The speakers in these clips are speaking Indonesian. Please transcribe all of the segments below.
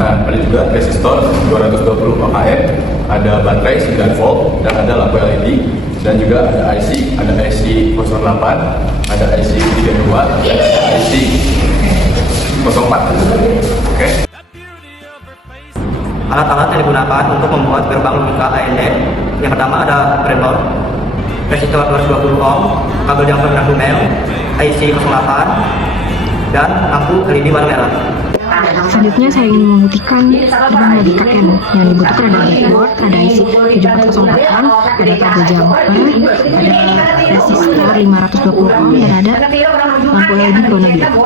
Nah, ada juga resistor 220 ohm, ada baterai 9 volt, dan ada lampu LED, dan juga ada IC, ada IC 08, ada IC 32, dan ada IC 04. Oke. Alat-alat yang digunakan untuk membuat gerbang logika AND, yang pertama ada breadboard, resistor 220 ohm, kabel jumper dan dumel, IC 08, dan lampu LED warna merah. Selanjutnya saya ingin membuktikan gerbang logika N. Yang dibutuhkan ada breadboard, ada IC 7408, ada kabel jumper, ada resistor 520 ohm, dan ada lampu LED berwarna biru.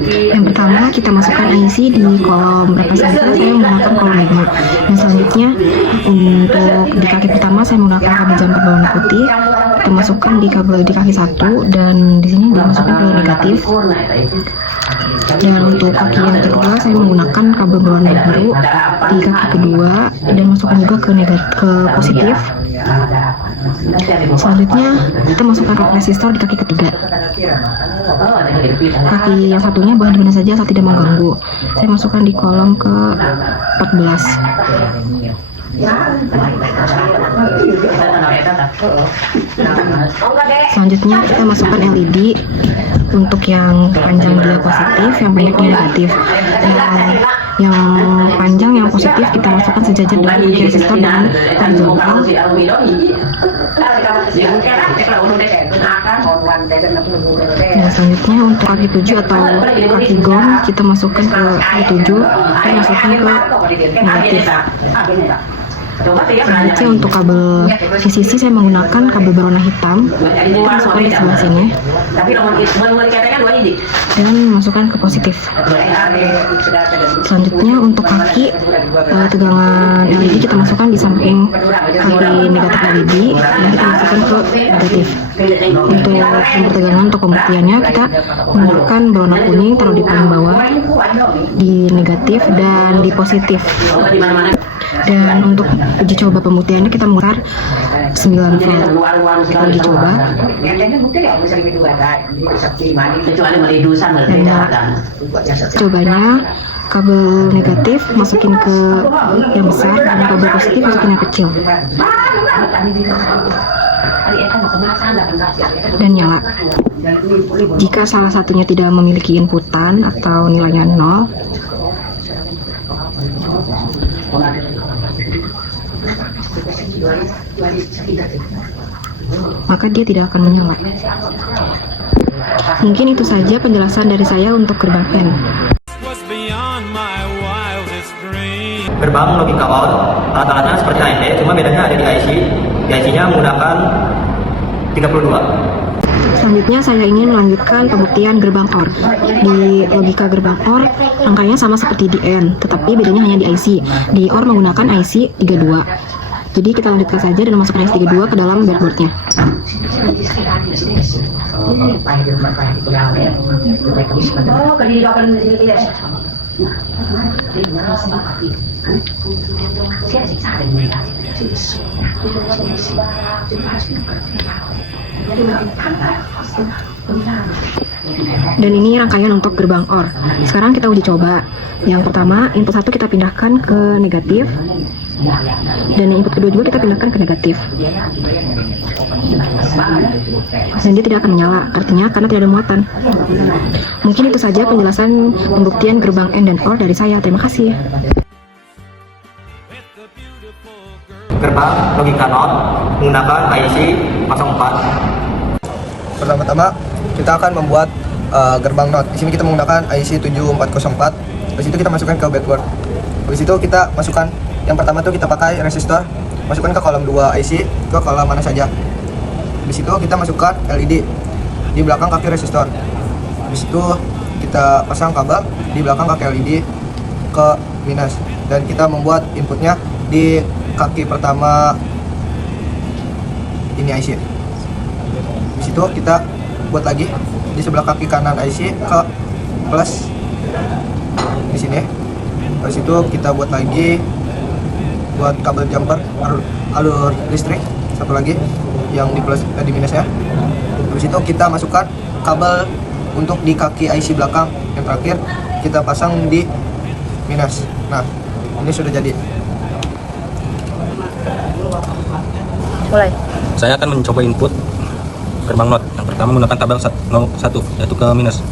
Yang pertama kita masukkan IC di kolom representer, saya menggunakan kolom Enigma. Dan selanjutnya untuk di kaki pertama saya menggunakan kabel jumper berwarna putih. Kita masukkan di kabel di kaki 1 dan di sini dimasukkan ke negatif. Dan untuk kaki yang kedua saya menggunakan kabel berwarna biru di kaki kedua dan masukkan juga ke positif. Selanjutnya kita masukkan resistor di kaki ketiga. Kaki yang satunya boleh dimana saja asal tidak mengganggu. Saya masukkan di kolom ke 14. Selanjutnya kita masukkan LED. Untuk yang panjang dia positif, yang pendek dia negatif. Yang panjang yang positif kita masukkan sejajar dengan resistor dan horizontal. Dan selanjutnya untuk kaki 7 atau kaki gong kita masukkan ke kaki 7 dan masukkan ke negatif. Selanjutnya untuk kabel VCC saya menggunakan kabel berwarna hitam. Kita masukkan di sebelah sini dan masukkan ke positif. Selanjutnya untuk kaki tegangan LED kita masukkan di samping kaki negatif LED dan kita masukkan ke negatif. Untuk sumber tegangan atau pembuktiannya kita menggunakan berwarna kuning, taruh di paling bawah di negatif dan di positif. Dan untuk uji coba pembuktiannya kita memutar 9 volt. Kita uji coba. Dan cobanya kabel negatif masukin ke yang besar dan kabel positif masukin yang kecil. Dan nyala. Jika salah satunya tidak memiliki inputan atau nilainya 0, maka dia tidak akan menyala. Mungkin itu saja penjelasan dari saya untuk gerbang N. Gerbang logika OR, alat-alatnya seperti AND, cuma bedanya ada di IC. Di IC-nya menggunakan 32. Selanjutnya saya ingin melanjutkan pembuktian gerbang OR. Di logika gerbang OR, rangkaiannya sama seperti di N, tetapi bedanya hanya di IC. Di OR menggunakan IC 32. Jadi kita lanjutkan saja dan masukkan IC 32 ke dalam breadboardnya. Dan ini rangkaian untuk gerbang OR. Sekarang kita uji coba. Yang pertama, input 1 kita pindahkan ke negatif, dan input kedua juga kita pindahkan ke negatif. Dan dia tidak akan menyala, artinya karena tidak ada muatan. Mungkin itu saja penjelasan pembuktian gerbang N dan OR dari saya. Terima kasih. Gerbang logika NOT menggunakan IC 04. Pertama-tama kita akan membuat gerbang NOT. Di sini kita menggunakan IC 7404. Habis itu kita masukkan ke breadboard. Habis itu kita masukkan yang pertama tuh kita pakai resistor, masukkan ke kolom 2 IC, ke kolom mana saja. Habis itu kita masukkan LED di belakang kaki resistor. Habis itu kita pasang kabel di belakang kaki LED ke minus, dan kita membuat inputnya di kaki pertama ini IC. Di situ kita buat lagi di sebelah kaki kanan IC ke plus di sini. Habis itu kita buat lagi buat kabel jumper alur listrik satu lagi yang di plus di minusnya. Habis itu kita masukkan kabel untuk di kaki IC belakang yang terakhir, kita pasang di minus. Nah, ini sudah jadi. Mulai. Saya akan mencoba input gerbang not. Yang pertama menggunakan tabel 01 yaitu ke minus.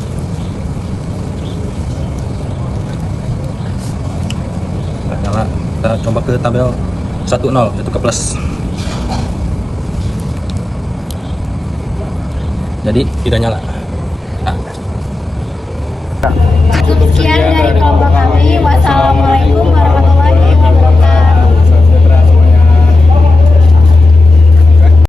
Nyala. Kita coba ke tabel 10 yaitu ke plus. Jadi tidak nyala. Sekian dari kelompok kami. Wassalamualaikum